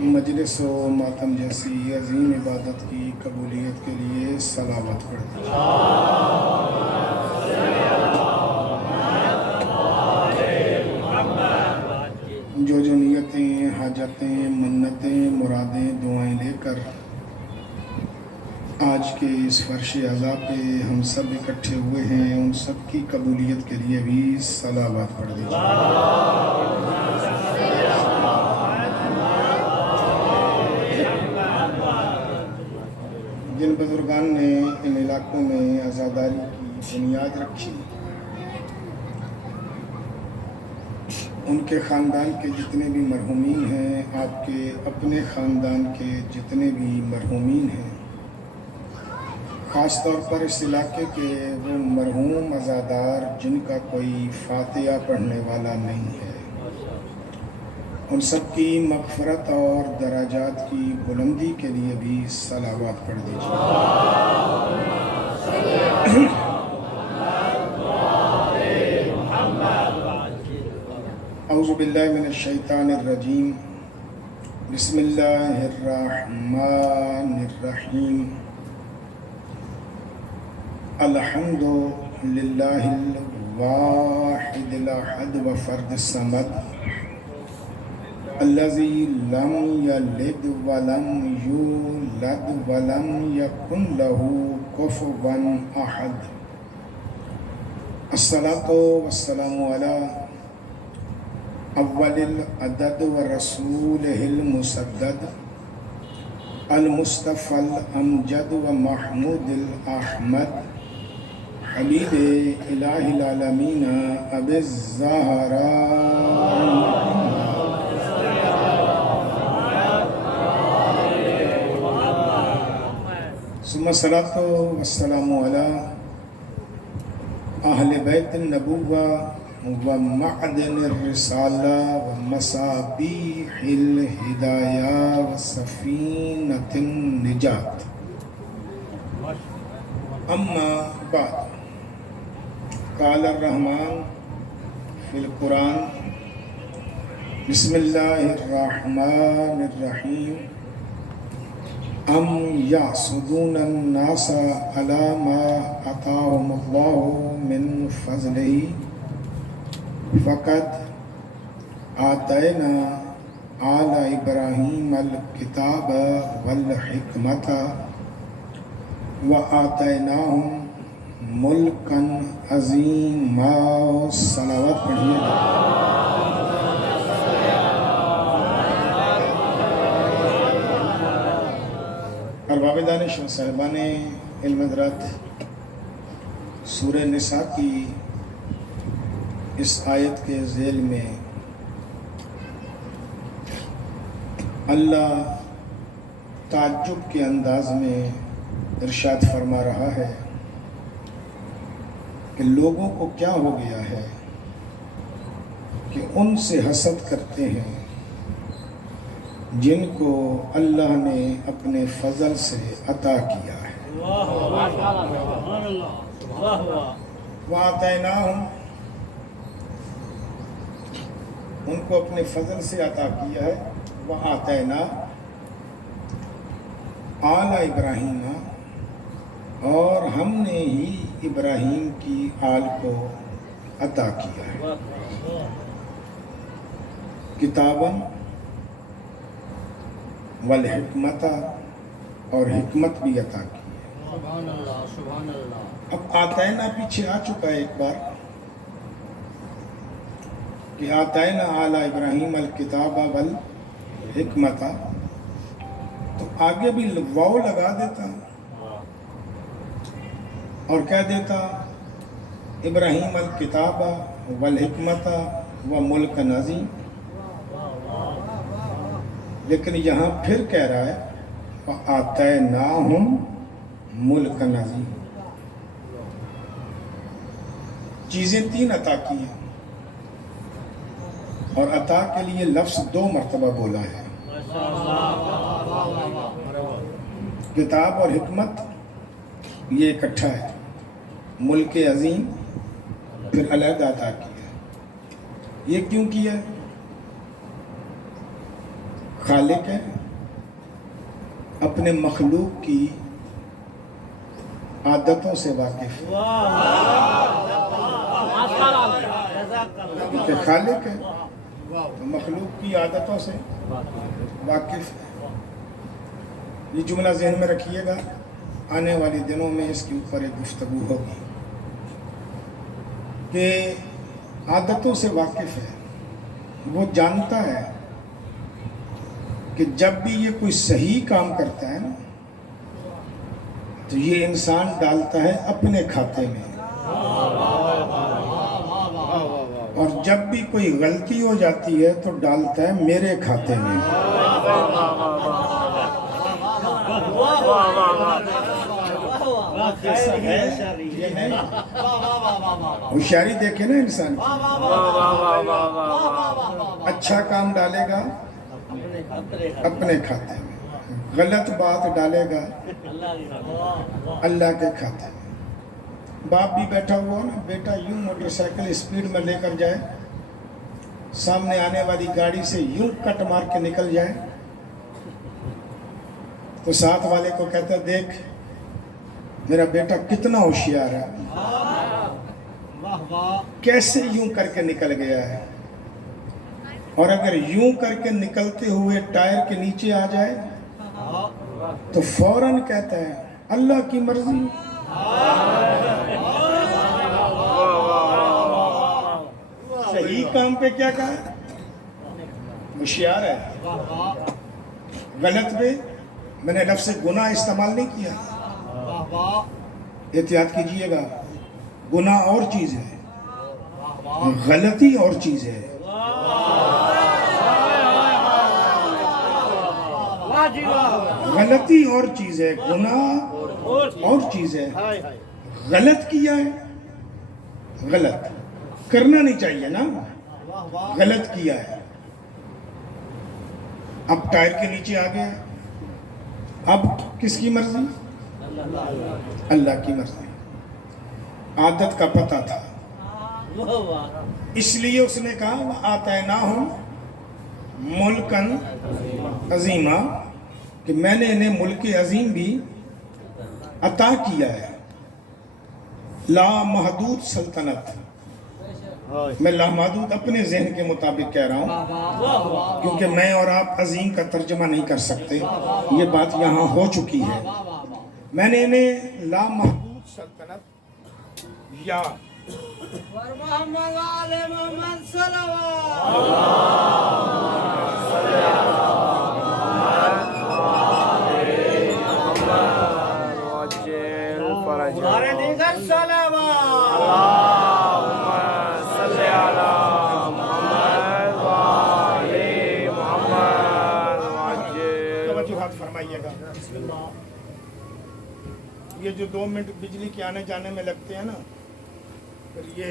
مجلس و ماتم جیسی عظیم عبادت کی قبولیت کے لیے صلوات پڑھ دیجیے۔ جو نیتیں، حاجتیں، منتیں، مرادیں، دعائیں لے کر آج کے اس فرش عزا پہ ہم سب اکٹھے ہوئے ہیں، ان سب کی قبولیت کے لیے بھی صلوات پڑھ دیجیے۔ جن بزرگان نے ان علاقوں میں عزاداری کی بنیاد رکھی، ان کے خاندان کے جتنے بھی مرحومین ہیں، آپ کے اپنے خاندان کے جتنے بھی مرحومین ہیں، خاص طور پر اس علاقے کے وہ مرحوم عزادار جن کا کوئی فاتحہ پڑھنے والا نہیں ہے، ان سب کی مغفرت اور درجات کی بلندی کے لیے بھی صلوات پڑھ دیجیے۔ اعوذ باللہ من الشیطان الرجیم، بسم اللہ الرحمن الرحیم، الحمد للہ الواحد الاحد وفرد الصمد الذي لم يلد ولم يولد ولم يكن له كفوا أحد، الصلاة والسلام على أول العدد ورسوله المسدد المصطفى الأمجد ومحمود الأحمد حبيب إله العالمين أبي الزهراء ثم الصلاة والسلام على أهل بيت النبوة ومعدن الرسالة ومصابيح الهداية وسفينة النجاة، أما بعد، قال الرحمن في القرآن بسم الله الرحمن الرحيم، أم يحسدون الناس على ما آتاهم الله من فضله فقد آتينا آل إبراهيم الكتاب والحكمة وآتيناهم ملكا عظيما۔ صلوات پڑھیے۔ ارباب دانش و صاحبان علم حضرات، سورہ نساء کی اس آیت کے ذیل میں اللہ تعجب کے انداز میں ارشاد فرما رہا ہے کہ لوگوں کو کیا ہو گیا ہے کہ ان سے حسد کرتے ہیں جن کو اللہ نے اپنے فضل سے عطا کیا ہے۔ وَآتَيْنَاهُمْ، ان کو اپنے فضل سے عطا کیا ہے۔ وَآتَيْنَا آلَ ابراہیم، اور ہم نے ہی ابراہیم کی آل کو عطا کیا ہے۔ کتاباً والحکمت، اور حکمت بھی عطا کی ہے۔ اب آتینا پیچھے آ چکا ہے ایک بار کہ آتینا آل ابراہیم الکتاب والحکمت، تو آگے بھی واو لگا دیتا اور کہہ دیتا ابراہیم الکتاب والحکمت وملک عظیم، لیکن یہاں پھر کہہ رہا ہے وَآتَيْنَاهُمْ مُلْكًا عَظِيمًا، چیزیں تین عطا کی ہیں، اور عطا کے لیے لفظ 2 مرتبہ بولا ہے۔ کتاب اور حکمت یہ اکٹھا ہے، ملک عظیم پھر علیحدہ عطا کیا ہے۔ یہ کیوں کیا؟ خالق ہے، اپنے مخلوق کی عادتوں سے واقف ہے، کہ خالق ہے تو مخلوق کی عادتوں سے واقف ہے۔ یہ جملہ ذہن میں رکھیے گا، آنے والے دنوں میں اس کے اوپر ایک گفتگو ہوگی کہ عادتوں سے واقف ہے۔ وہ جانتا ہے کہ جب بھی یہ کوئی صحیح کام کرتا ہے نا تو یہ انسان ڈالتا ہے اپنے کھاتے میں، اور جب بھی کوئی غلطی ہو جاتی ہے تو ڈالتا ہے میرے کھاتے میں۔ ہوشیاری دیکھے نا انسان کی، اچھا کام ڈالے گا اپنے کھاتے میں، غلط بات ڈالے گا اللہ کے کھاتے میں۔ باپ بھی بیٹھا ہوا نا، بیٹا یوں موٹر سائیکل اسپیڈ میں لے کر جائے، سامنے آنے والی گاڑی سے یوں کٹ مار کے نکل جائے تو ساتھ والے کو کہتا ہے دیکھ میرا بیٹا کتنا ہوشیار ہے، کیسے یوں کر کے نکل گیا ہے۔ اور اگر یوں کر کے نکلتے ہوئے ٹائر کے نیچے آ جائے تو فوراً کہتا ہے اللہ کی مرضی۔ صحیح کام پہ کیا کہا؟ ہوشیار ہے، غلط پہ میں نے لفظ گناہ استعمال نہیں کیا۔ احتیاط کیجئے گا، گناہ اور چیز ہے، غلطی اور چیز ہے۔ غلطی اور چیز ہے، گناہ اور چیز ہے۔ غلط کیا ہے، غلط کرنا نہیں چاہیے نا، غلط کیا ہے۔ اب ٹائر کے نیچے آ گیا، اب کس کی مرضی؟ اللہ کی مرضی۔ عادت کا پتہ تھا، اس لیے اس نے کہا وَآتَيْنَاهُمْ مُلْكًا عَظِيمًا، کہ میں نے انہیں ملک عظیم بھی عطا کیا ہے۔ لا محدود سلطنت، میں لامحدود اپنے ذہن کے مطابق کہہ رہا ہوں، کیونکہ میں اور آپ عظیم کا ترجمہ نہیں کر سکتے، یہ بات یہاں ہو چکی ہے۔ میں نے انہیں لامحدود سلطنت یا محمد آل محمد صلوات ہمارے دیگر صلوات صلی علی محمد وآل محمد توجہ فرمائیے گا۔ یہ جو 2 منٹ بجلی کے آنے جانے میں لگتے ہیں نا، پھر یہ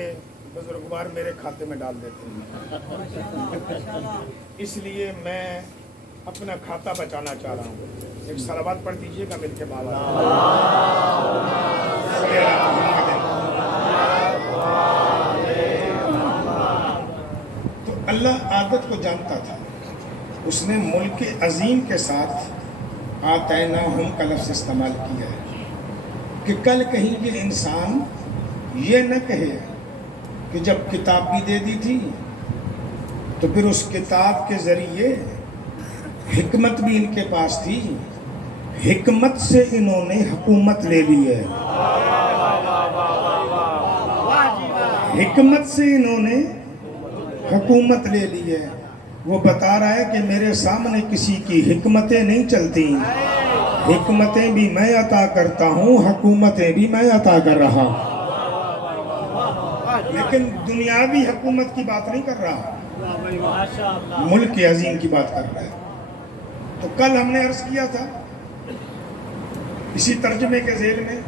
بزرگوار میرے کھاتے میں ڈال دیتے ہیں، اس لیے میں اپنا کھاتا بچانا چاہ رہا ہوں۔ ایک صلوات پڑھ دیجئے گا مل کے بابا۔ تو اللہ عادت کو جانتا تھا، اس نے ملک عظیم کے ساتھ آتیناہم کا لفظ استعمال کیا ہے کہ کل کہیں یہ انسان یہ نہ کہے کہ جب کتاب بھی دے دی تھی تو پھر اس کتاب کے ذریعے حکمت بھی ان کے پاس تھی، حکمت سے انہوں نے حکومت لے لی ہے، حکمت سے انہوں نے حکومت لے لی ہے۔ وہ بتا رہا ہے کہ میرے سامنے کسی کی حکمتیں نہیں چلتی، حکمتیں بھی میں عطا کرتا ہوں، حکومتیں بھی میں عطا کر رہا ہوں، لیکن دنیاوی حکومت کی بات نہیں کر رہا، ملک عظیم کی بات کر رہا ہے۔ تو کل ہم نے عرض کیا تھا اسی ترجمے کے ذیل میں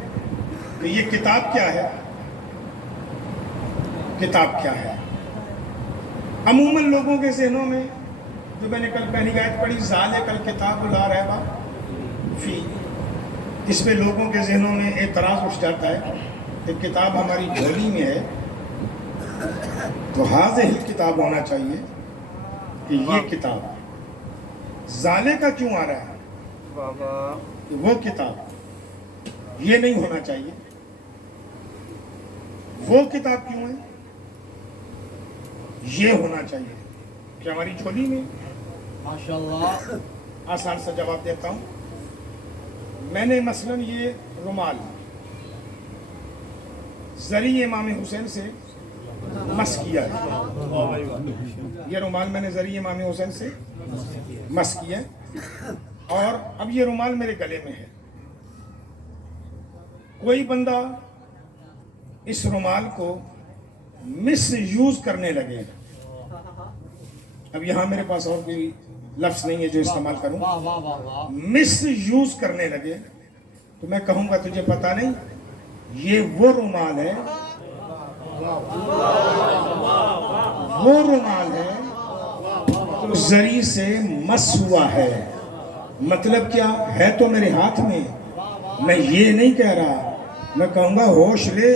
کہ یہ کتاب کیا ہے، کتاب کیا ہے۔ عموماً لوگوں کے ذہنوں میں، جو میں نے کل پہلی آیت پڑھی ذالک الکتاب لا ریب فیہ، اس میں لوگوں کے ذہنوں میں اعتراض اٹھ جاتا ہے کہ کتاب ہماری جھولی میں ہے تو حاضر کتاب ہونا چاہیے کہ یہ کتاب زالے کا کیوں آ رہا ہے بابا کہ وہ کتاب یہ نہیں ہونا چاہیے. وہ کتاب کیوں ہے یہ ہونا چاہیے کہ ہماری جھولی میں. ماشاءاللہ. آسان سا جواب دیتا ہوں. میں نے مثلاً یہ رومال زری امام حسین سے مس کیا ہے. یہ رومال میں نے زری امام حسین سے مس کیا ہے اور اب یہ رومال میرے گلے میں ہے. کوئی بندہ اس رومال کو مس یوز کرنے لگے. اب یہاں میرے پاس اور کوئی لفظ نہیں ہے جو استعمال کروں. واہ واہ واہ واہ. مس یوز کرنے لگے تو میں کہوں گا تجھے پتا نہیں یہ وہ رومال ہے وہ رومال ہے جو زری سے مس ہوا ہے. مطلب کیا ہے تو میرے ہاتھ میں. میں یہ نہیں کہہ رہا. میں کہوں گا ہوش لے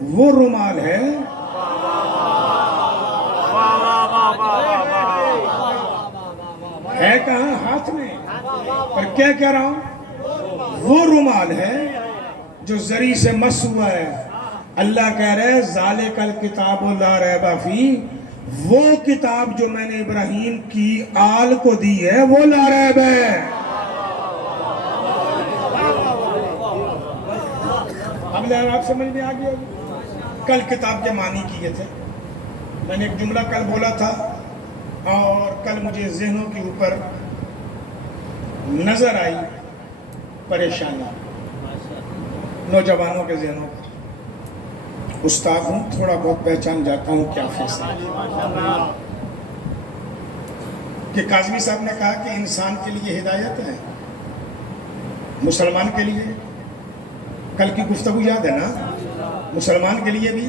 وہ رومال ہے ہے کہاں ہاتھ میں. پر کیا کہہ رہا ہوں وہ رومال ہے جو زری سے مس ہوا ہے. اللہ کہہ رہے ذالک الکتاب لا ریب فیہ. وہ کتاب جو میں نے ابراہیم کی آل کو دی ہے وہ لا ریب ہے. اب آپ سمجھ میں آ گیا. کل کتاب کے معنی کیے تھے. میں نے ایک جملہ کل بولا تھا اور کل مجھے ذہنوں کے اوپر نظر آئی پریشانی نوجوانوں کے ذہنوں پر. استاد ہوں تھوڑا بہت پہچان جاتا ہوں کیا فیصلہ. کہ قاضمی صاحب نے کہا کہ انسان کے لیے ہدایت ہے مسلمان کے لیے. کل کی گفتگو یاد ہے نا. مسلمان کے لیے بھی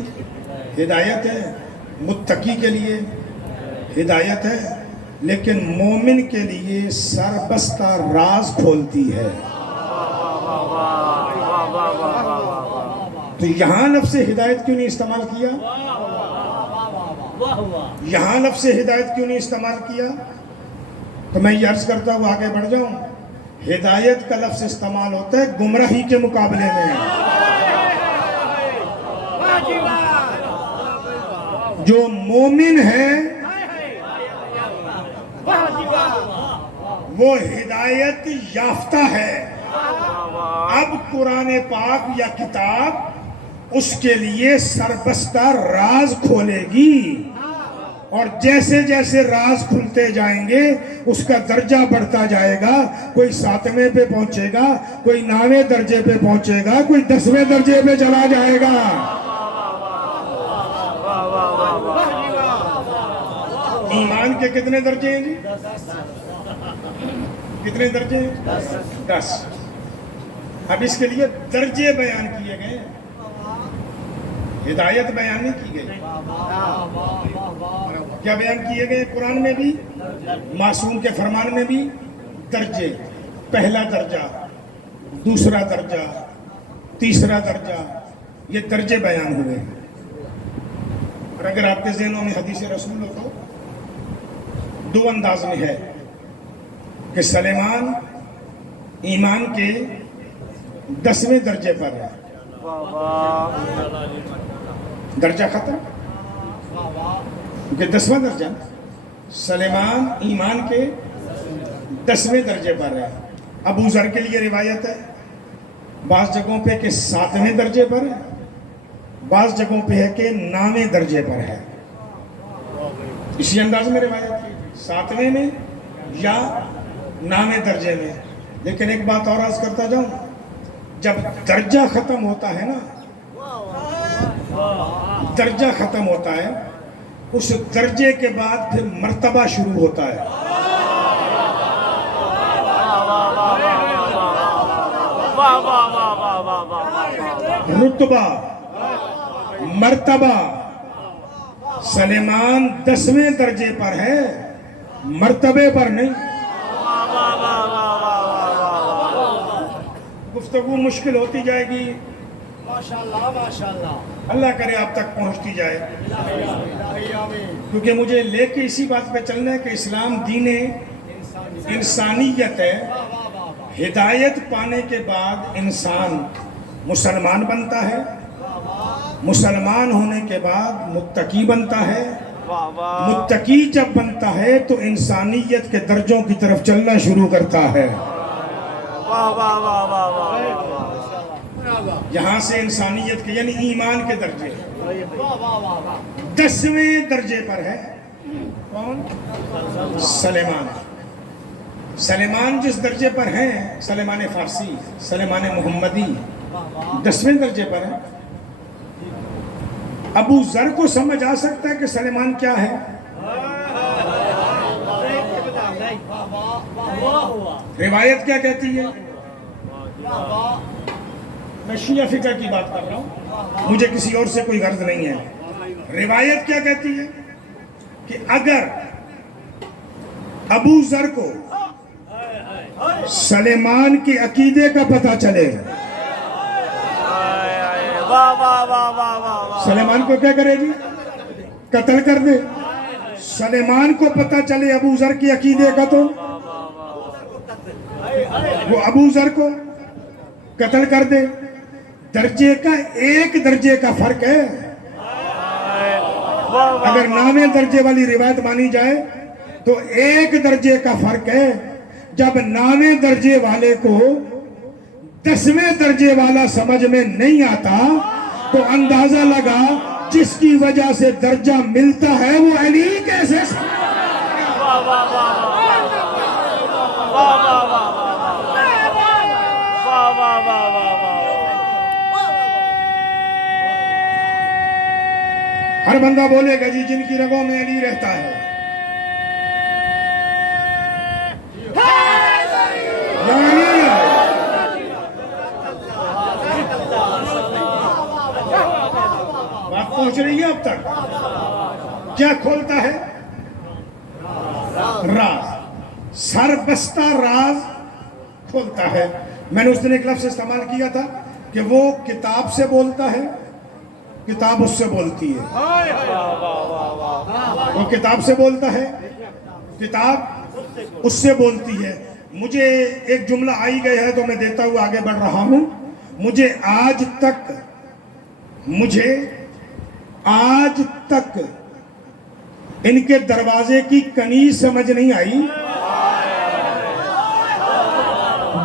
ہدایت ہے متقی کے لیے ہدایت ہے لیکن مومن کے لیے سربستہ راز کھولتی ہے. تو یہاں لفظ ہدایت کیوں نہیں استعمال کیا. یہاں لفظ ہدایت کیوں نہیں استعمال کیا. تو میں یہ عرض کرتا ہوں آگے بڑھ جاؤں. ہدایت کا لفظ استعمال ہوتا ہے گمراہی کے مقابلے میں. جو مومن ہے وہ ہدایت یافتہ ہے. اب قرآن پاک یا کتاب اس کے لیے سربستہ راز کھولے گی اور جیسے جیسے راز کھلتے جائیں گے اس کا درجہ بڑھتا جائے گا. کوئی 7ویں پہ پہنچے گا, کوئی 9ویں درجے پہ پہنچے گا, کوئی 10ویں درجے پہ چلا جائے گا. ایمان کے کتنے درجے ہیں جی؟ کتنے درجے ہیں؟ 10. اب اس کے لیے درجے بیان کیے گئے, ہدایت بیان نہیں کی گئی. کیا بیان کیے گئے قرآن میں بھی معصوم کے فرمان میں بھی درجے. پہلا درجہ, دوسرا درجہ, تیسرا درجہ, یہ درجے بیان ہوئے. اور اگر آپ کے ذہنوں میں حدیث رسول ہو تو 2 انداز میں ہے کہ سلیمان ایمان کے 10ویں درجے پر ہے. درجہ ختم کیونکہ 10واں درجہ سلیمان ایمان کے 10ویں درجے پر ہے. ابو ذر کے لیے روایت ہے بعض جگہوں پہ کہ 7ویں درجے پر ہے, بعض جگہوں پہ ہے کہ 9ویں درجے پر ہے. اسی انداز میں روایت ہے 7ویں میں یا 9ویں درجے میں. لیکن ایک بات اور عرض کرتا جاؤں, جب درجہ ختم ہوتا ہے نا, درجہ ختم ہوتا ہے, اس درجے کے بعد پھر مرتبہ شروع ہوتا ہے. رتبہ, مرتبہ. سلیمان 10ویں درجے پر ہے, مرتبے پر نہیں. گفتگو مشکل ہوتی جائے گی, ماشاءاللہ ماشاءاللہ. اللہ کرے آپ تک پہنچتی جائے. کیونکہ مجھے لے کے اسی بات پہ چلنا ہے کہ اسلام دین انسانیت ہے. ہدایت پانے کے بعد انسان مسلمان بنتا ہے, مسلمان ہونے کے بعد متقی بنتا ہے, متقی جب بنتا ہے تو انسانیت کے درجوں کی طرف چلنا شروع کرتا ہے. یہاں سے انسانیت کے یعنی ایمان کے درجے 10ویں درجے پر ہے کون؟ سلیمان. سلیمان جس درجے پر ہیں, سلیمان فارسی, سلیمان محمدی 10ویں درجے پر ہے. ابو ذر کو سمجھ آ سکتا ہے کہ سلیمان کیا ہے؟ روایت کیا کہتی ہے؟ میں شیعہ فقہ کی بات کر رہا ہوں, مجھے کسی اور سے کوئی غرض نہیں ہے. روایت کیا کہتی ہے کہ اگر ابو ذر کو سلیمان کے عقیدے کا پتہ چلے, سلیمان کو کیا کرے جی؟ قتل کر دے. سلیمان کو پتہ چلے ابو ذر کے عقیدے کا تو وہ ابو ذر کو قتل کر دے. درجے کا ایک درجے کا فرق ہے. اگر 9ویں درجے والی روایت مانی جائے تو ایک درجے کا فرق ہے. جب 9ویں درجے والے کو 10ویں درجے والا سمجھ میں نہیں آتا تو اندازہ لگا جس کی وجہ سے درجہ ملتا ہے وہ علی کیسے ہر بندہ بولے گا جی جن کی رگوں میں علی رہتا ہے. بات پہنچ رہی ہے اب تک؟ کیا کھولتا ہے؟ راز, سربستہ راز کھولتا ہے. میں نے اس دن ایک لفظ استعمال کیا تھا کہ وہ کتاب سے بولتا ہے, کتاب اس سے بولتی ہے. وہ کتاب سے بولتا ہے, کتاب اس سے بولتی ہے. مجھے ایک جملہ آئی گئی ہے تو میں دیتا ہوا آگے بڑھ رہا ہوں. مجھے آج تک ان کے دروازے کی کنیز سمجھ نہیں آئی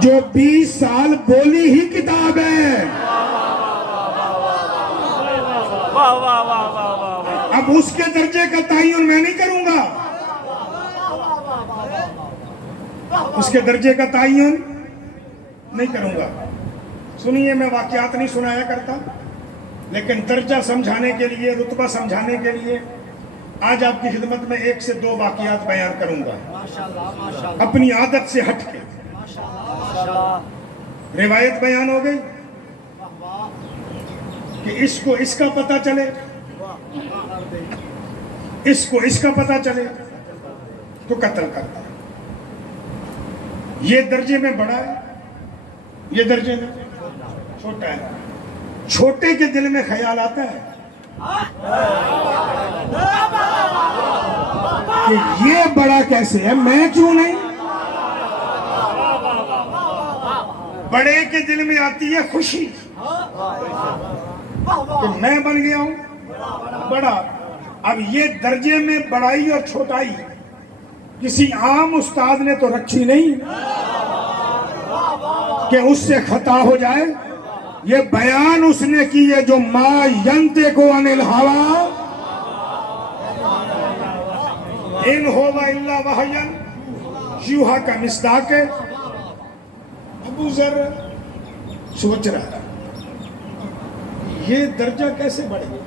جو 20 سال بولی ہی کتاب ہے. اب اس کے درجے کا تعین میں نہیں کروں گا, اس کے درجے کا تعین نہیں کروں گا. سنیے, میں واقعات نہیں سنایا کرتا, لیکن درجہ سمجھانے کے لیے, رتبہ سمجھانے کے لیے آج آپ کی خدمت میں 1 سے 2 واقعات بیان کروں گا اپنی عادت سے ہٹ کے. روایت بیان ہو گئی کہ اس کو اس کا پتہ چلے, اس کو اس کا پتہ چلے تو قتل کرتا. یہ درجے میں بڑا ہے, یہ درجے میں چھوٹا ہے. چھوٹے کے دل میں خیال آتا ہے کہ یہ بڑا کیسے ہے, میں کیوں نہیں. بڑے کے دل میں آتی ہے خوشی کہ میں بن گیا ہوں بڑا. اب یہ درجے میں بڑائی اور چھوٹائی کسی عام استاد نے تو رکھی نہیں کہ اس سے خطا ہو جائے. یہ بیان اس نے کی ہے جو ما ینطق عن الہوی ان هو الا وحی یوحی کا مصداق ہے. ابو ذر سوچ رہا ہے یہ درجہ کیسے بڑھ گیا,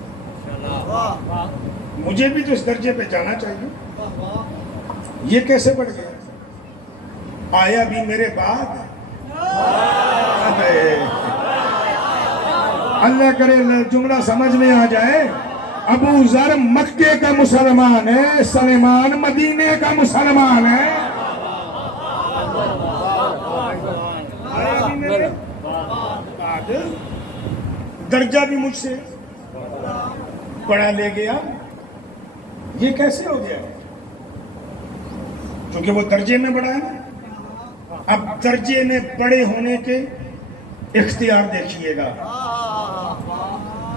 مجھے بھی تو اس درجے پہ جانا چاہیے. یہ کیسے بڑھ گیا, آیا بھی میرے بعد. اللہ کرے جملہ سمجھ میں آ جائے. ابو ذر مکے کا مسلمان ہے, سلیمان مدینے کا مسلمان ہے. درجہ بھی مجھ سے بڑا لے گیا. یہ کیسے ہو گیا؟ کیونکہ وہ درجے میں بڑا ہے نا. اب درجے میں بڑے ہونے کے اختیار دیکھیے گا.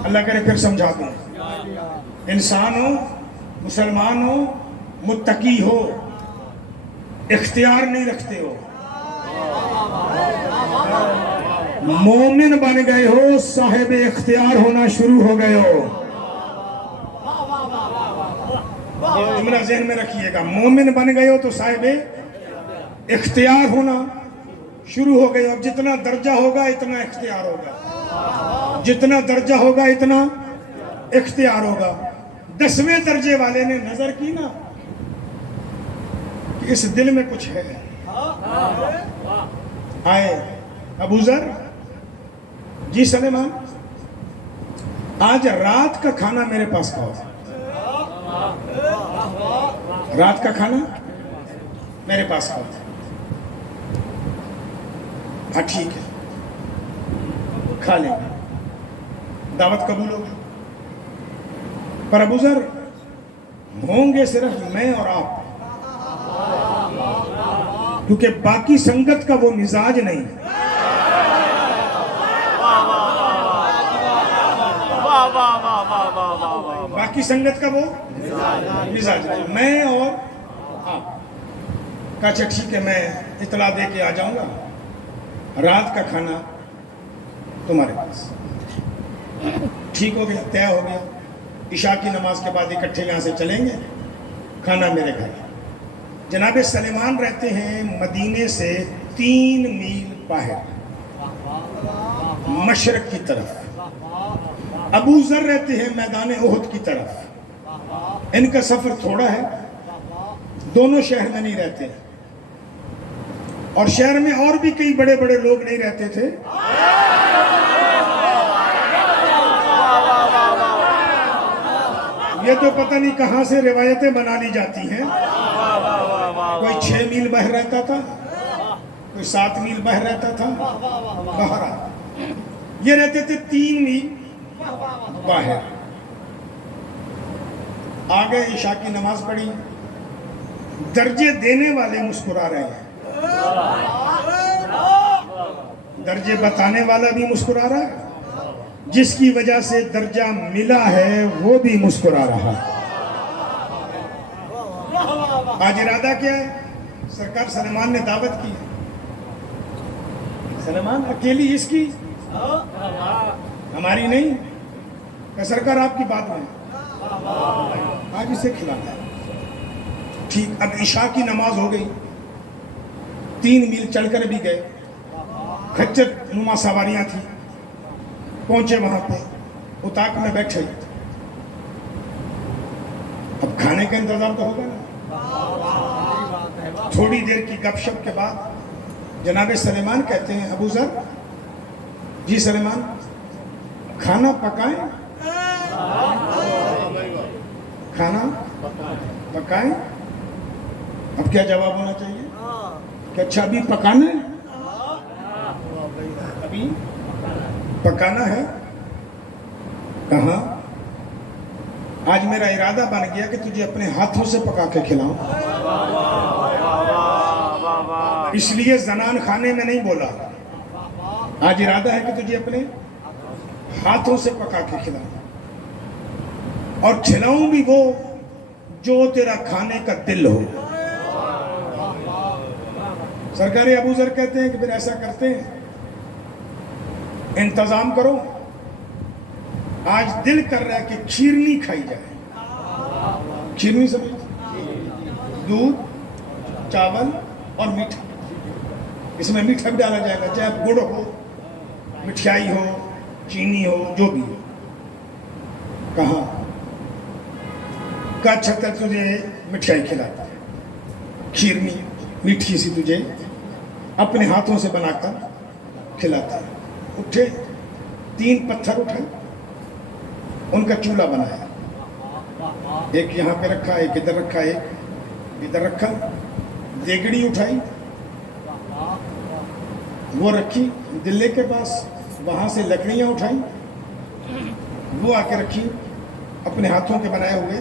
اللہ کرے پھر سمجھا دوں. انسان ہو، مسلمان ہو، متقی ہو، اختیار نہیں رکھتے ہو. مومن بن گئے ہو، صاحب اختیار ہونا شروع ہو گئے ہو. جملہ ذہن میں رکھیے گا. مومن بن گئے ہو تو صاحب اختیار ہونا شروع ہو گئے ہو. اب جتنا درجہ ہوگا اتنا اختیار ہوگا، جتنا درجہ ہوگا اتنا اختیار ہوگا. 10ویں درجے والے نے نظر کی نا کہ اس دل میں کچھ ہے. آئے ابو ذر، جی سلیمان آج رات کا کھانا میرے پاس کھاؤ. رات کا کھانا میرے پاس کھاؤ. ہاں ٹھیک ہے، کھا لیں گے، دعوت قبول ہوگی. پر ابو ذر ہوں گے صرف میں اور آپ، کیونکہ باقی سنگت کا وہ مزاج نہیں. باقی سنگت کا وہ مزاج نہیں. میں اور آپ کہا اچھا ٹھیک ہے، میں اطلاع دے کے آ جاؤں گا، رات کا کھانا تمہارے پاس. ٹھیک ہو گیا، طے ہو گیا. عشاء کی نماز کے بعد اکٹھے یہاں سے چلیں گے، کھانا میرے گھر. جناب سلیمان رہتے ہیں مدینے سے 3 میل باہر مشرق کی طرف. ابو ذر رہتے ہیں میدان احد کی طرف. ان کا سفر تھوڑا ہے، دونوں شہر میں نہیں رہتے، اور شہر میں اور بھی کئی بڑے بڑے لوگ نہیں رہتے تھے. یہ تو پتہ نہیں کہاں سے روایتیں بنا لی جاتی ہیں. کوئی 6 میل باہر رہتا تھا، کوئی 7 میل باہر رہتا تھا. بہرحال یہ رہتے تھے 3 میل باہر. آگے عشاء کی نماز پڑھی. درجے دینے والے مسکرا رہے ہیں، درجے بتانے والا بھی مسکرا رہا ہے، جس کی وجہ سے درجہ ملا ہے وہ بھی مسکرا رہا ہے. آج ارادہ کیا ہے؟ سرکار سلیمان نے دعوت کی. سلیمان اکیلی اس کی، ہماری نہیں. کہ سرکار آپ کی بات میں آج اسے کھلانا ہے. ٹھیک. اب عشاء کی نماز ہو گئی، 3 میل چل کر بھی گئے. خچر نما سواریاں تھیں. پہنچے وہاں پہ، اتاق میں بیٹھے. اب کھانے کا انتظام تو ہوگا نا. تھوڑی دیر کی گپ شپ کے بعد جناب سلیمان کہتے ہیں ابو ذر، جی سلیمان کھانا پکائیں؟ کھانا پکائیں؟ اب کیا جواب ہونا چاہیے کہ اچھا ابھی پکانا ہے؟ ابھی پکانا ہے؟ کہاں؟ آج میرا ارادہ بن گیا کہ تجھے اپنے ہاتھوں سے پکا کے کھلاؤں. اس لیے زنان خانے میں نہیں بولا. آج ارادہ ہے کہ تجھے اپنے ہاتھوں سے پکا کے کھلاؤں، اور کھلاؤں بھی وہ جو تیرا کھانے کا دل ہو. سرکار ابو ذر کہتے ہیں کہ پھر ایسا کرتے ہیں، انتظام کرو. آج دل کر رہا ہے کہ کھیرنی کھائی جائے. کھیرنی سمجھ، دودھ، چاول اور میٹھا. اس میں میٹھا بھی ڈالا جائے گا، چاہے گڑ ہو، مٹھائی ہو، چینی ہو، جو بھی ہو. کہاں کا اچھا تر تجھے مٹھائی کھلاتا ہے، کھیرنی میٹھی سی تجھے اپنے ہاتھوں سے بنا کر کھلاتا ہے. اٹھے، 3 پتھر اٹھے، ان کا چولہا بنایا. ایک یہاں پہ رکھا، ایک ادھر رکھا، ایک ادھر رکھا. دیگڑی اٹھائی، وہ رکھی دلے کے پاس. وہاں سے لکڑیاں اٹھائیں، وہ آ کے رکھی اپنے ہاتھوں کے بنائے ہوئے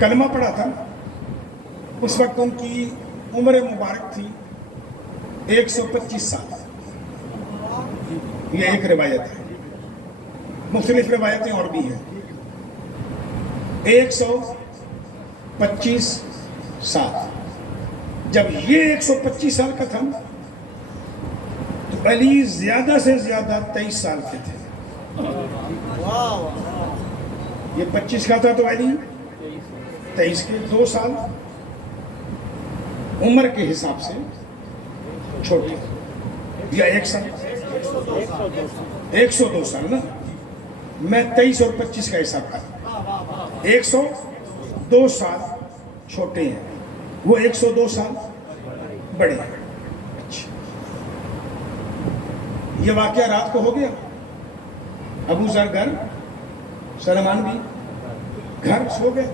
کلمہ پڑھا تھا، اس وقت ان کی عمر مبارک تھی 125 سال. یہ ایک روایت ہے، مختلف روایتیں اور بھی ہیں. 125 سال. جب یہ 125 سال کا تھا تو علی زیادہ سے زیادہ 23 سال کے تھے. یہ 25 کا تھا تو علی 23 کے، 2 سال عمر کے حساب سے چھوٹے، یا 1 سال 102 سال نا. میں 23 اور 25 کا حساب کرتا، 102 سال چھوٹے ہیں، وہ 102 سال بڑے ہیں. اچھا، یہ واقعہ رات کو ہو گیا. ابو ذر گھر، سلمان بھی گھر سو گئے.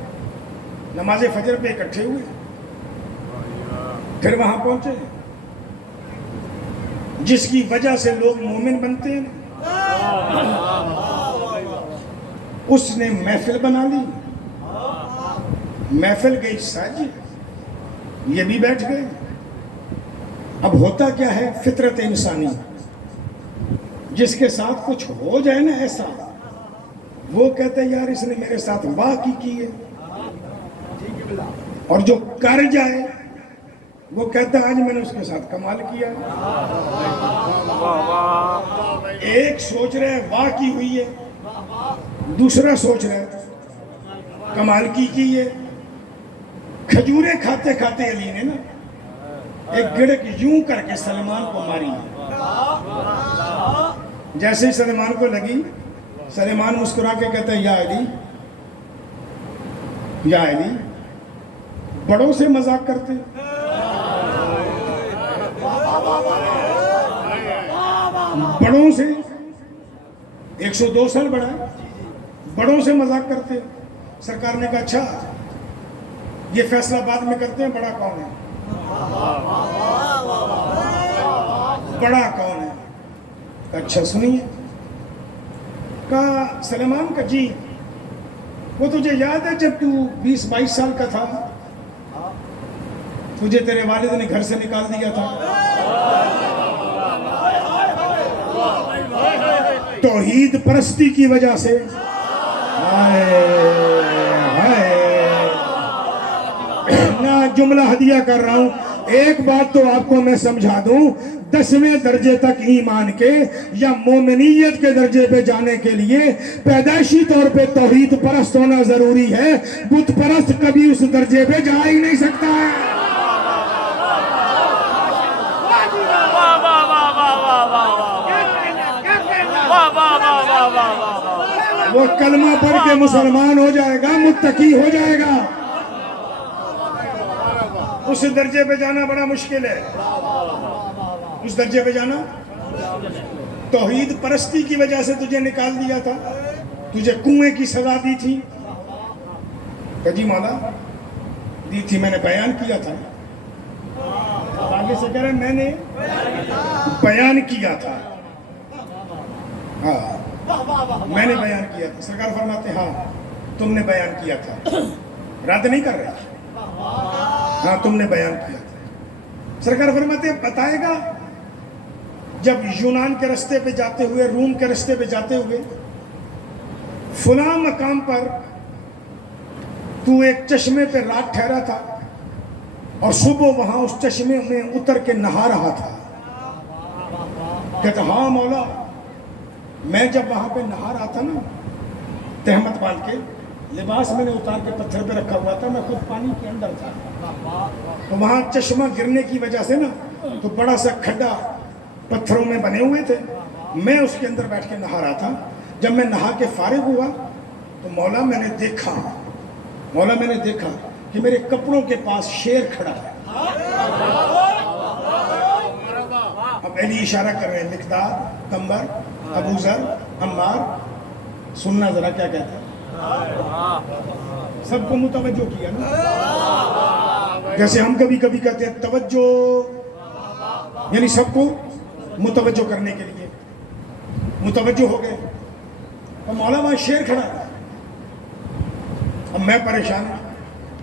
نماز فجر پہ اکٹھے ہوئے، پھر وہاں پہنچے جس کی وجہ سے لوگ مومن بنتے ہیں. اس نے محفل بنا لی، محفل گئی سج، یہ بھی بیٹھ گئے. اب ہوتا کیا ہے، فطرت انسانی، جس کے ساتھ کچھ ہو جائے نا ایسا، وہ کہتے ہیں یار اس نے میرے ساتھ واہ کی ہے. اور جو کر جائے وہ کہتا ہے آج میں نے اس کے ساتھ کمال کیا. ایک سوچ رہے واہ کی ہوئی ہے، دوسرا سوچ رہا ہے کمال کی ہے. کھجورے کھاتے کھاتے علی نے نا ایک گڑک یوں کر کے سلمان کو ماری. جیسے ہی سلمان کو لگی، سلمان مسکرا کے کہتا ہے یا علی، یا علی، بڑوں سے مذاق کرتے، بڑوں سے 102 سال بڑا ہے، بڑوں سے مذاق کرتے. سرکار نے کہا اچھا یہ فیصلہ بعد میں کرتے ہیں، بڑا کون ہے، بڑا کون ہے. اچھا سنیے. کہا سلمان کا جی، وہ تجھے یاد ہے جب تو 20-22 سال کا تھا تجھے تیرے والد نے گھر سے نکال دیا تھا، توحید پرستی کی وجہ سے. میں جملہ ہدیہ کر رہا ہوں. ایک بات تو آپ کو میں سمجھا دوں، 10ویں درجے تک ایمان کے یا مومنیت کے درجے پہ جانے کے لیے پیدائشی طور پہ توحید پرست ہونا ضروری ہے. بت پرست کبھی اس درجے پہ جا ہی نہیں سکتا ہے. وہ کلمہ پڑھ کے مسلمان ہو جائے گا، متقی ہو جائے گا. اس درجے پہ جانا بڑا مشکل ہے. اس درجے پہ جانا، توحید پرستی کی وجہ سے تجھے نکال دیا تھا، تجھے کنویں کی سزا دی تھی. کہ جی مولا دی تھی، میں نے بیان کیا تھا. آگے سے کہہ رہے میں نے بیان کیا تھا. ہاں میں نے بیان کیا تھا. سرکار فرماتے ہاں تم نے بیان کیا تھا، رد نہیں کر رہے، ہاں تم نے بیان کیا تھا. سرکار فرماتے بتائے گا جب یونان کے رستے پہ جاتے ہوئے، روم کے رستے پہ جاتے ہوئے فلاں مقام پر تو ایک چشمے پہ رات ٹھہرا تھا اور صبح وہاں اس چشمے میں اتر کے نہا رہا تھا. کہتا ہاں مولا، میں جب وہاں پہ نہا رہا تھا نا، تہمت باندھ کے، لباس میں نے اتار کے پتھر پہ رکھا ہوا تھا، میں خود پانی کے اندر تھا، تو وہاں چشمہ گرنے کی وجہ سے نا تو بڑا سا کھڈا پتھروں میں بنے ہوئے تھے، میں اس کے اندر بیٹھ کے نہا رہا تھا. جب میں نہا کے فارغ ہوا تو مولا میں نے دیکھا کہ میرے کپڑوں کے پاس شیر کھڑا ہے. اب علی اشارہ کر رہے ہیں، مقداد، تنبر، ابو ذر، عمار، سننا ذرا کیا کہتا ہے. سب کو متوجہ کیا نا، جیسے ہم کبھی کبھی کہتے ہیں توجہ، یعنی سب کو متوجہ کرنے کے لیے متوجہ ہو گئے. اور مولا وہاں شیر کھڑا ہے. اب میں پریشان ہوں،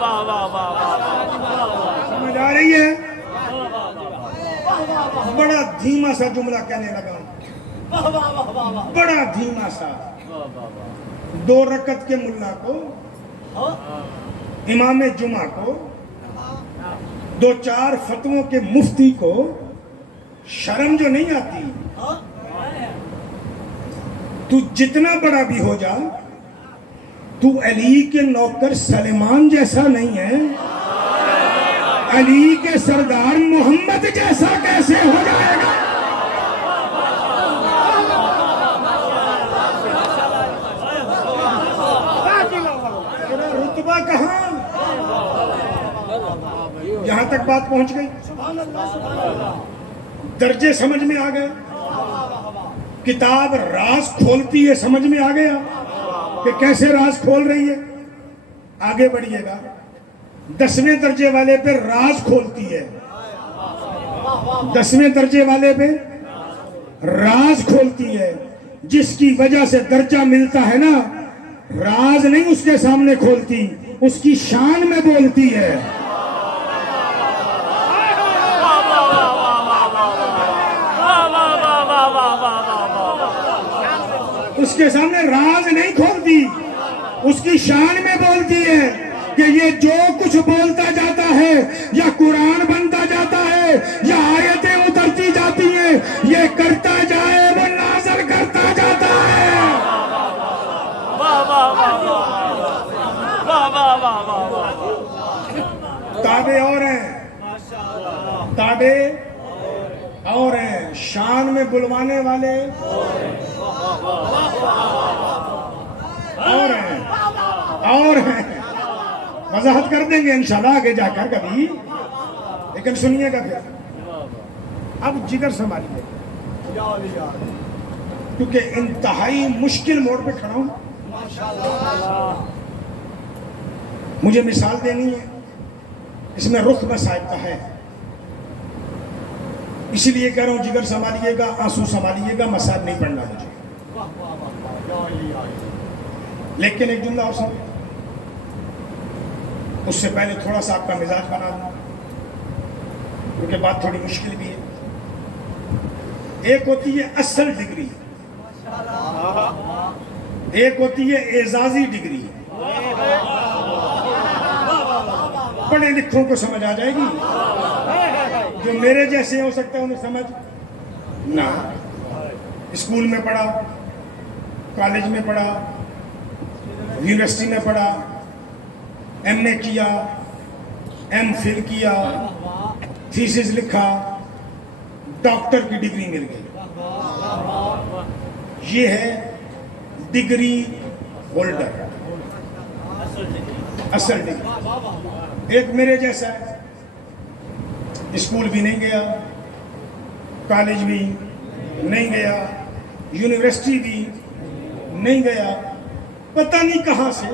واہ واہ واہ سمجھ آ رہی ہے؟ بڑا دھیما سا جملہ کہنے لگا ہوں، بڑا دھیما سا. 2 رکعت کے ملا کو، امام جمعہ کو، 2-4 فتووں کے مفتی کو شرم جو نہیں آتی. تو جتنا بڑا بھی ہو جا، تو علی کے نوکر سلیمان جیسا نہیں ہے، علی کے سردار محمد جیسا کیسے ہو جائے گا؟ تیرا رتبہ کہاں؟ یہاں تک بات پہنچ گئی، درجے سمجھ میں آ گئے، کتاب راز کھولتی ہے، سمجھ میں آ گیا کہ کیسے راز کھول رہی ہے. آگے بڑھیے گا، 10ویں درجے والے پہ راز کھولتی ہے، 10ویں درجے والے پہ راز کھولتی ہے، جس کی وجہ سے درجہ ملتا ہے نا. راز نہیں اس کے سامنے کھولتی، اس کی شان میں بولتی ہے. اس کے سامنے راز نہیں کھولتی، اس کی شان میں بولتی ہے کہ یہ جو کچھ بولتا جاتا ہے، یا قرآن بنتا جاتا ہے، یا آیتیں اترتی جاتی ہیں، یہ کرتا جائے وہ نازل کرتا جاتا ہے. تابع اور ہیں، تابع اور ہیں، شان میں بلوانے والے اور ہیں، اور ہیں. وضاحت کر دیں گے انشاءاللہ آگے جا کر کبھی، لیکن سنیے گا پھر. اب جگر سنبھالیے، کیونکہ انتہائی مشکل موڑ پہ کھڑا ہوں. مجھے مثال دینی ہے، اس میں رخ مصائب کا ہے، اسی لیے کہہ رہا ہوں جگر سنبھالیے گا، آنسو سنبھالیے گا، مصائب نہیں پڑھنا مجھے. لیکن ایک جملہ اور سنیں، اس سے پہلے تھوڑا سا آپ کا مزاج بنا دوں، کیونکہ بات تھوڑی مشکل بھی ہے. ایک ہوتی ہے اصل ڈگری، ایک ہوتی ہے اعزازی ڈگری. پڑھے لکھوں کو سمجھ آ جائے گی، جو میرے جیسے ہو سکتا ہے انہیں سمجھ نہ. اسکول میں پڑھا، کالج میں پڑھا، یونیورسٹی میں پڑھا، ایم اے کیا، ایم فل کیا، تھیسس لکھا، ڈاکٹر کی ڈگری مل گئی. یہ ہے ڈگری ہولڈر، اصل ڈگری. ایک میرے جیسا ہے، اسکول بھی نہیں گیا، کالج بھی نہیں گیا، یونیورسٹی بھی نہیں گیا، پتہ نہیں کہاں سے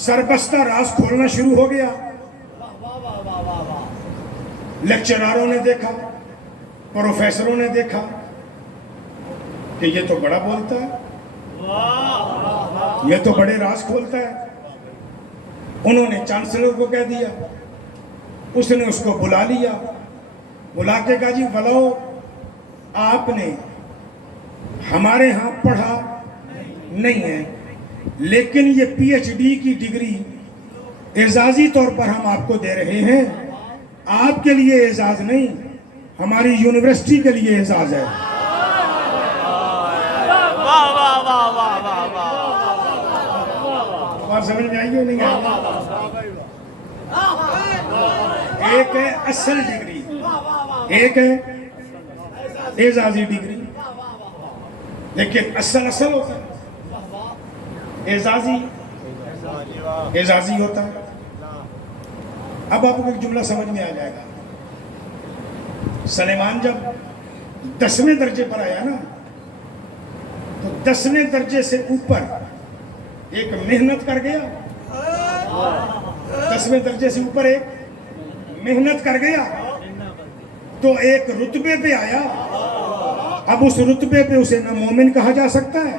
سربستہ راز کھولنا شروع ہو گیا. لیکچراروں نے دیکھا، پروفیسروں نے دیکھا کہ یہ تو بڑا بولتا ہے، یہ تو بڑے راز کھولتا ہے. انہوں نے چانسلر کو کہہ دیا، اس نے اس کو بلا لیا، بلا کے کہا جی ولو آپ نے ہمارے ہاں پڑھا نہیں ہے، لیکن یہ پی ایچ ڈی کی ڈگری اعزازی طور پر ہم آپ کو دے رہے ہیں. آپ کے لیے اعزاز نہیں، ہماری یونیورسٹی کے لیے اعزاز ہے. بات سمجھ میں آئی ہو نہیں آئی؟ ایک ہے اصل ڈگری، ایک ہے اعزازی ڈگری. لیکن اصل ہوتا ہے، اعزازی ہوتا ہے. اب آپ کو ایک جملہ سمجھ میں آ جائے گا. سلیمان جب 10ویں درجے پر آیا نا، تو 10ویں درجے سے اوپر ایک محنت کر گیا، 10ویں درجے سے اوپر ایک محنت کر گیا تو ایک رتبے پہ آیا. اب اس رتبے پہ اسے نہ مومن کہا جا سکتا ہے،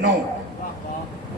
9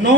9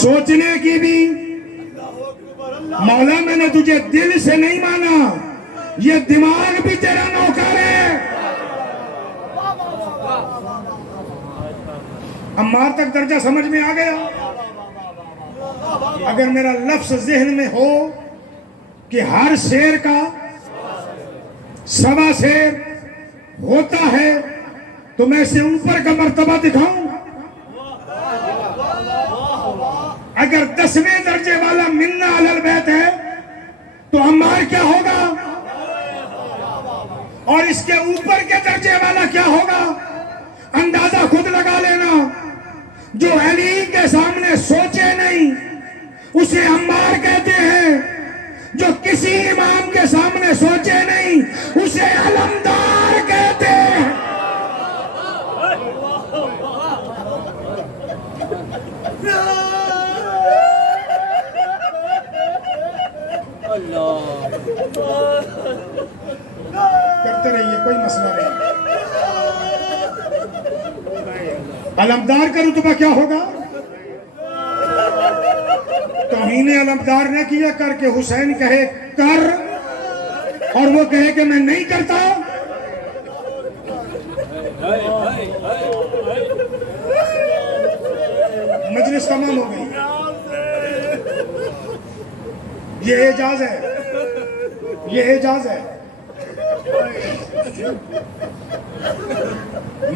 سوچنے کی بھی مولا میں نے تجھے دل سے نہیں مانا، یہ دماغ بھی تیرا نوکر ہے۔ عمار تک درجہ سمجھ میں آ گیا؟ اگر میرا لفظ ذہن میں ہو کہ ہر شیر کا سوا شیر ہوتا ہے تو میں اسے اوپر کا مرتبہ دکھاؤں؟ اگر 10ویں درجے والا منا علی البیت ہے تو عمار کیا ہوگا؟ اور اس کے اوپر کے درجے والا کیا ہوگا؟ اندازہ خود لگا لینا۔ جو علی کے سامنے سوچے نہیں اسے عمار کہتے ہیں، جو کسی امام کے سامنے سوچے نہیں اسے علمدار کہتے ہیں۔ کرتے رہیے، کوئی مسئلہ نہیں۔ علمدار کا رتبہ کیا ہوگا؟ توہین علمدار نہ کیا کر کے حسین کہے کر اور وہ کہے کہ میں نہیں کرتا۔ مجلس تمام ہو گئی۔ یہ اعجاز ہے، یہ اعجاز ہے۔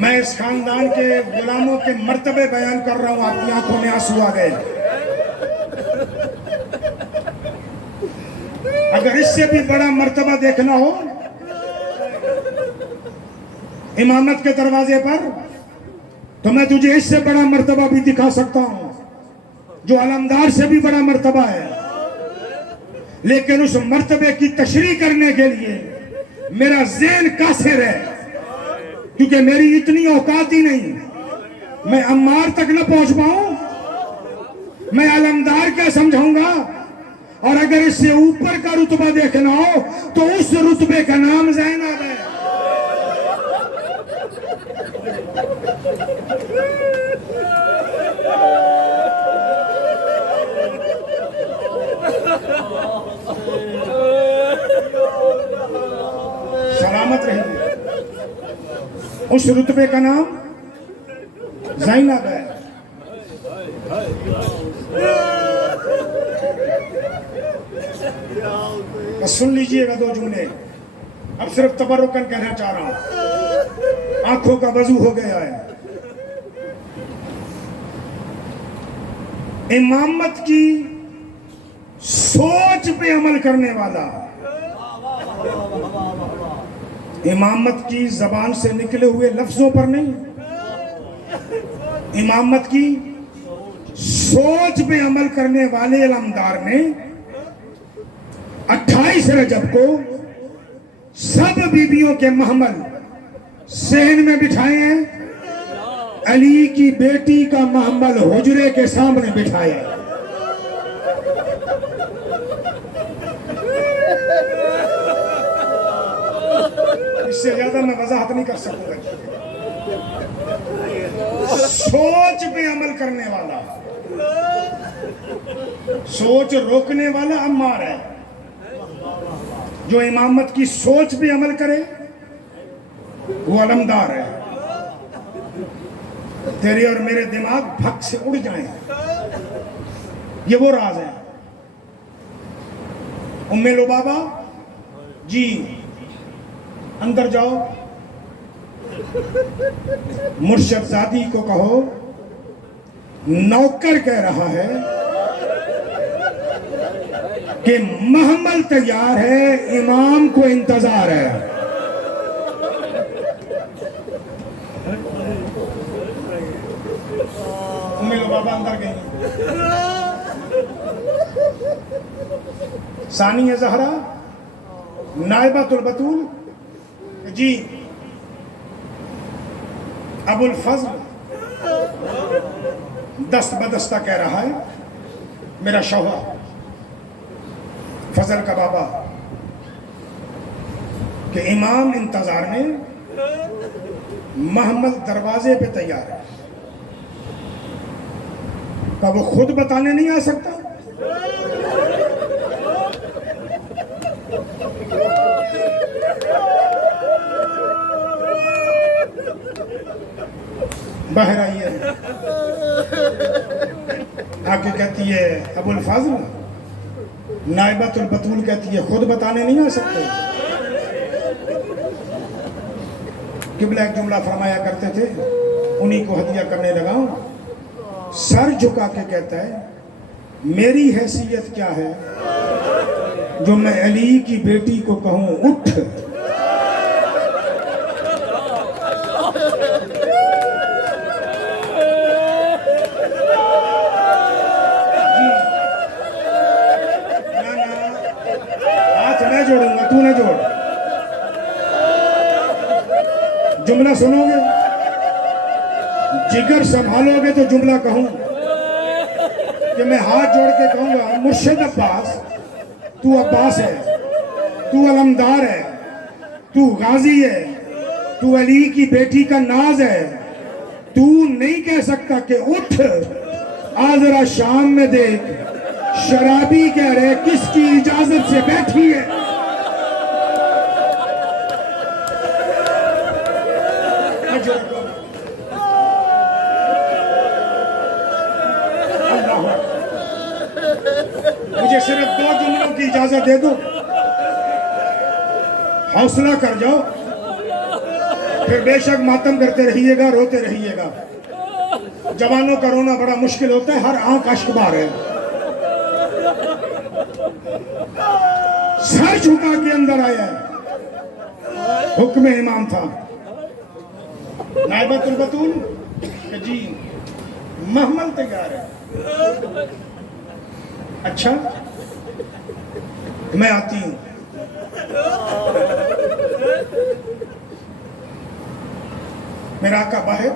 میں اس خاندان کے غلاموں کے مرتبے بیان کر رہا ہوں، آپ کی آنکھوں میں آنسو آ گئے۔ اگر اس سے بھی بڑا مرتبہ دیکھنا ہو امامت کے دروازے پر تو میں تجھے اس سے بڑا مرتبہ بھی دکھا سکتا ہوں جو علمدار سے بھی بڑا مرتبہ ہے، لیکن اس مرتبے کی تشریح کرنے کے لیے میرا ذہن قاصر ہے، کیونکہ میری اتنی اوقات ہی نہیں، میں عمار تک نہ پہنچ پاؤں، میں علمدار کیا سمجھاؤں گا؟ اور اگر اس سے اوپر کا رتبہ دیکھنا ہو تو اس رتبے کا نام زینب ہے۔ سلامت رہیے، اس رتبے کا نام زینب ہے۔ بس سن لیجئے گا 2 جملے، اب صرف تبرکن کہنا چاہ رہا ہوں، آنکھوں کا وضو ہو گیا ہے۔ امامت کی سوچ پہ عمل کرنے والا، امامت کی زبان سے نکلے ہوئے لفظوں پر نہیں، امامت کی سوچ پہ عمل کرنے والے علمدار نے 28 رجب کو سب بیویوں کے محمل صحن میں بٹھائے ہیں، علی کی بیٹی کا محمل حجرے کے سامنے بٹھایا ہے۔ اس سے زیادہ میں وضاحت نہیں کر سکوں گا۔ سوچ پہ عمل کرنے والا، سوچ روکنے والا عمار ہے۔ جو امامت کی سوچ پہ عمل کرے وہ علمدار ہے۔ تیرے اور میرے دماغ بھگ سے اڑ جائیں، یہ وہ راز ہے۔ ام لبابہ جی اندر جاؤ، مرشد زادی کو کہو نوکر کہہ رہا ہے کہ محمل تیار ہے، امام کو انتظار ہے۔ ام لبابہ اندر گئی، ثانی زہرا نائبۃ البتول جی ابو الفضل دست بدستہ کہہ رہا ہے میرا شوہر فضل کا بابا کہ امام انتظار میں، محمد دروازے پہ تیار ہے۔ کا وہ خود بتانے نہیں آ سکتا؟ باہر آئیے. آ کے کہتی ہے ابو الفاظل، نائبۃ البتول کہتی ہے خود بتانے نہیں آ سکتے. قبلہ ایک جملہ فرمایا کرتے تھے، انہی کو ہدیہ کرنے لگا. سر جھکا کے کہتا ہے میری حیثیت کیا ہے جو میں علی کی بیٹی کو کہوں اٹھ. جوڑوں گا، تو نہ جوڑ. جملہ سنو گے، جگر سنبھالو گے تو جملہ کہوں کہ میں ہاتھ جوڑ کے کہوں گا مرشد عباس، تو عباس ہے، تو علمدار ہے، تو غازی ہے، تو علی کی بیٹی کا ناز ہے. تو نہیں کہہ سکتا کہ اٹھ آ ذرا شام میں دیکھ شرابی کہہ رہے کس کی اجازت سے بیٹھی ہے. مجھے صرف 2 جملوں کی اجازت دے دو، حوصلہ کر جاؤ، پھر بے شک ماتم کرتے رہیے گا، روتے رہیے گا. جوانوں کا رونا بڑا مشکل ہوتا ہے، ہر آنکھ اشک بار ہے. سر جھکا کے اندر آیا ہے، حکم امام تھا. نائبۃ البتول کہ جی محمل تیار ہے. اچھا میں آتی ہوں. میرا آقا باہر،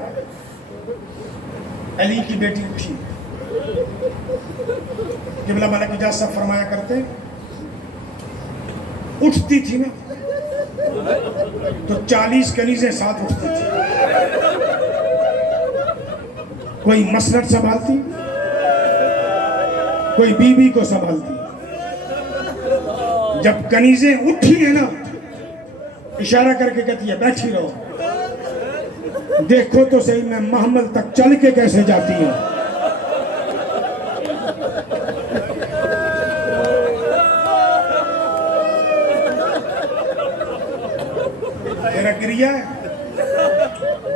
علی کی بیٹی اٹھی. قبلہ ملک اجازت صاحب فرمایا کرتے اٹھتی تھی نا تو 40 کنیزیں ساتھ اٹھتی تھی. کوئی مسند سنبھالتی، کوئی بی بی کو سنبھالتی. جب کنیزیں اٹھی ہیں نا اشارہ کر کے کہتی ہے بیٹھی رہو، دیکھو تو صحیح میں محمل تک چل کے کیسے جاتی ہوں. تیرا گریہ ہے.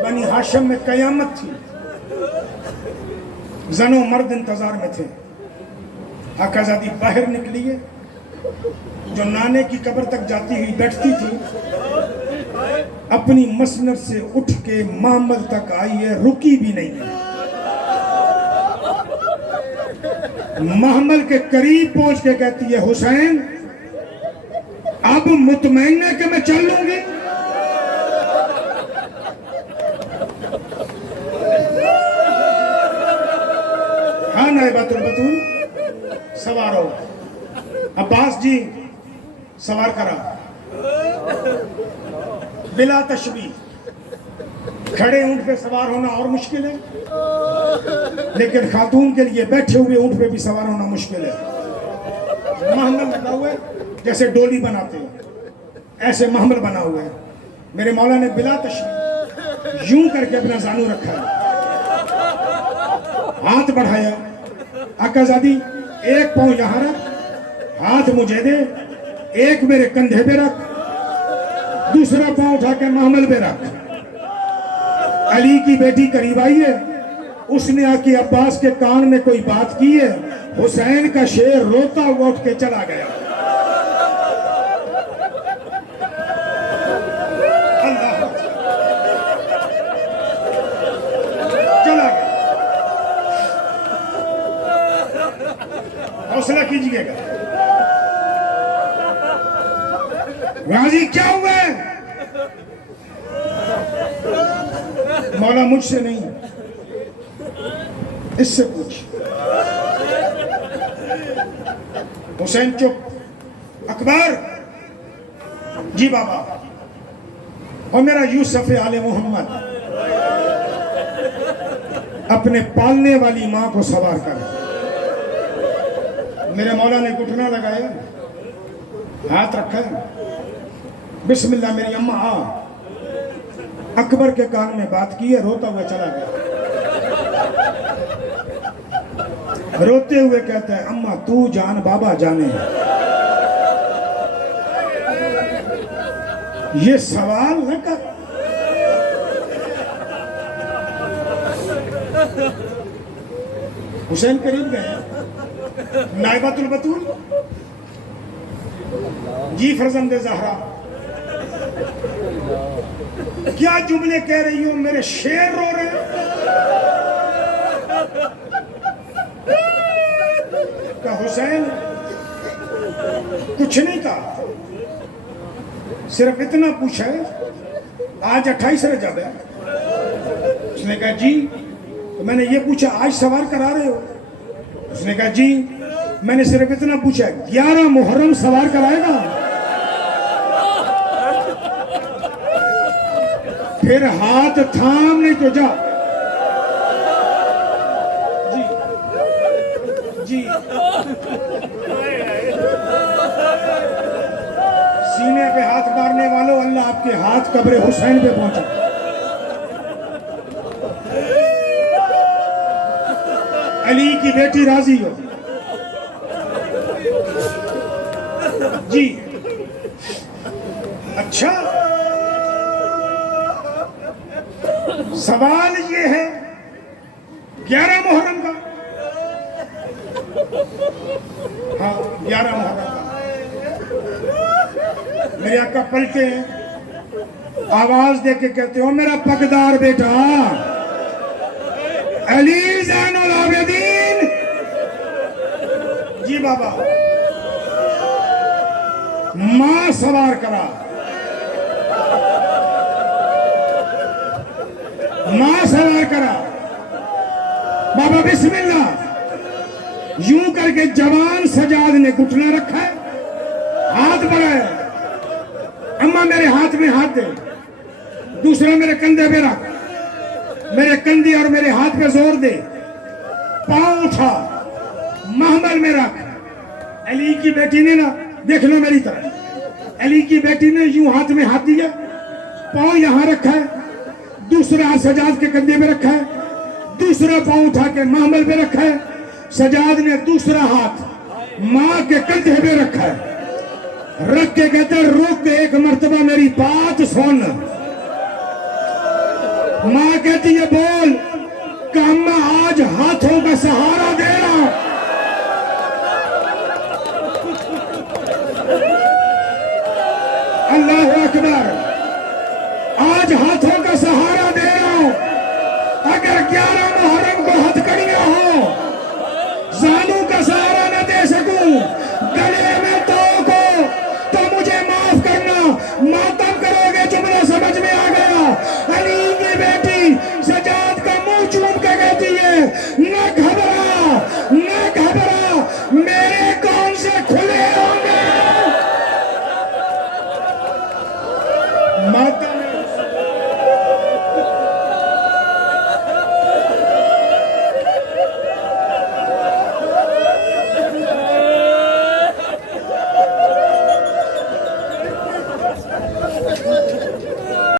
بنی ہاشم میں قیامت تھی، زن و مرد انتظار میں تھے. آقا زادی باہر نکلی ہے، جو نانے کی قبر تک جاتی ہوئی بیٹھتی تھی، اپنی مسند سے اٹھ کے محمل تک آئی ہے، رکی بھی نہیں ہے. محمل کے قریب پہنچ کے کہتی ہے حسین اب مطمئن ہے کہ میں چل لوں گی. ہاں نائبۃ البتول سوار ہو. عباس جی سوار کرا بلا تشبیہ. کھڑے اونٹ پہ سوار ہونا اور مشکل ہے، لیکن خاتون کے لیے بیٹھے ہوئے اونٹ پہ بھی سوار ہونا مشکل ہے. محمل لگا ہوا ہے جیسے ڈولی بناتے ہیں، ایسے محمل بنا ہوا ہے. میرے مولا نے بلا تشبیہ یوں کر کے اپنا زانو رکھا ہے، ہاتھ بڑھایا. آقا زادی ایک پاؤں یہاں رکھ، ہاتھ مجھے دے، ایک میرے کندھے پہ رکھ، دوسرا پاؤں اٹھا کے محمل پہ رکھ. علی کی بیٹی قریب آئی ہے، اس نے آ کے عباس کے کان میں کوئی بات کی ہے. حسین کا شیر روتا ہوا اٹھ کے چلا گیا. اللہ چلا گیا. حوصلہ کیجئے گا. غازی کیا ہوا ہے؟ مولا مجھ سے نہیں، اس سے پوچھ. حسین چپ. اکبر جی بابا. اور میرا یوسف آل محمد اپنے پالنے والی ماں کو سوار کر. میرے مولا نے گھٹنا لگایا, ہاتھ رکھا, بسم اللہ میری اماں آ. اکبر کے کان میں بات کی ہے, روتا ہوا چلا گیا. روتے ہوئے کہتا ہے اماں تو جان بابا جانے. یہ سوال نہ کر. حسین قریب گئے, نائبۃ البتول, جی فرزند زہرا کیا جملے کہہ رہی ہو, میرے شیر رو رہے ہیں. کہ حسین کچھ نہیں کہا, صرف اتنا پوچھا ہے آج 28 رجب ہے. اس نے کہا جی. تو میں نے یہ پوچھا آج سوار کرا رہے ہو؟ اس نے کہا جی. میں نے صرف اتنا پوچھا 11 محرم سوار کرائے گا؟ پھر ہاتھ تھام نہیں تو جا. جی جی سینے پہ ہاتھ مارنے والوں, اللہ آپ کے ہاتھ قبر حسین پہ پہنچا. علی کی بیٹی راضی ہو جی. اچھا سوال یہ ہے 11 محرم کا. ہاں 11 محرم کا. میرے آقا پلٹے ہیں, آواز دے کے کہتے ہو میرا پگدار بیٹا علی زین العابدین. جی بابا. ماں سوار کرا, ماں سوار کرا. بابا بسم اللہ. یوں کر کے جوان سجاد نے گھٹنا رکھا ہے, ہاتھ بڑھایا. اماں میرے ہاتھ میں ہاتھ دے, دوسرا میرے کندھے پہ رکھ, میرے کندھے اور میرے ہاتھ پہ زور دے. پاؤں اٹھا, محمل میں رکھ. علی کی بیٹی نے نا, دیکھ لو میری طرف, علی کی بیٹی نے یوں ہاتھ میں ہاتھ دیا, پاؤں یہاں رکھا ہے, دوسرا ہاتھ سجاد کے کندھے پہ رکھا ہے, دوسرا پاؤں اٹھا کے محمل پہ رکھا ہے. سجاد نے دوسرا ہاتھ ماں کے کندھے پہ رکھا ہے, رکھ کے کہتا ہے رک ایک مرتبہ میری بات سن. ماں کہتی ہے بول کہ اماں آج ہاتھوں کا سہارا دے رہا ہوں. اللہ اکبر. آج ہاتھوں کا سہارا دے رہا ہوں. اگر 11 محرم کو ہتھکڑیاں ہو, زانوں کا سہارا نہ دے سکوں, گلے میں تو مجھے معاف کرنا. ماتم کرو گے, جملہ سمجھ میں آ گیا. علی کی بیٹی سجاد کا منہ چوم کے کہتی ہے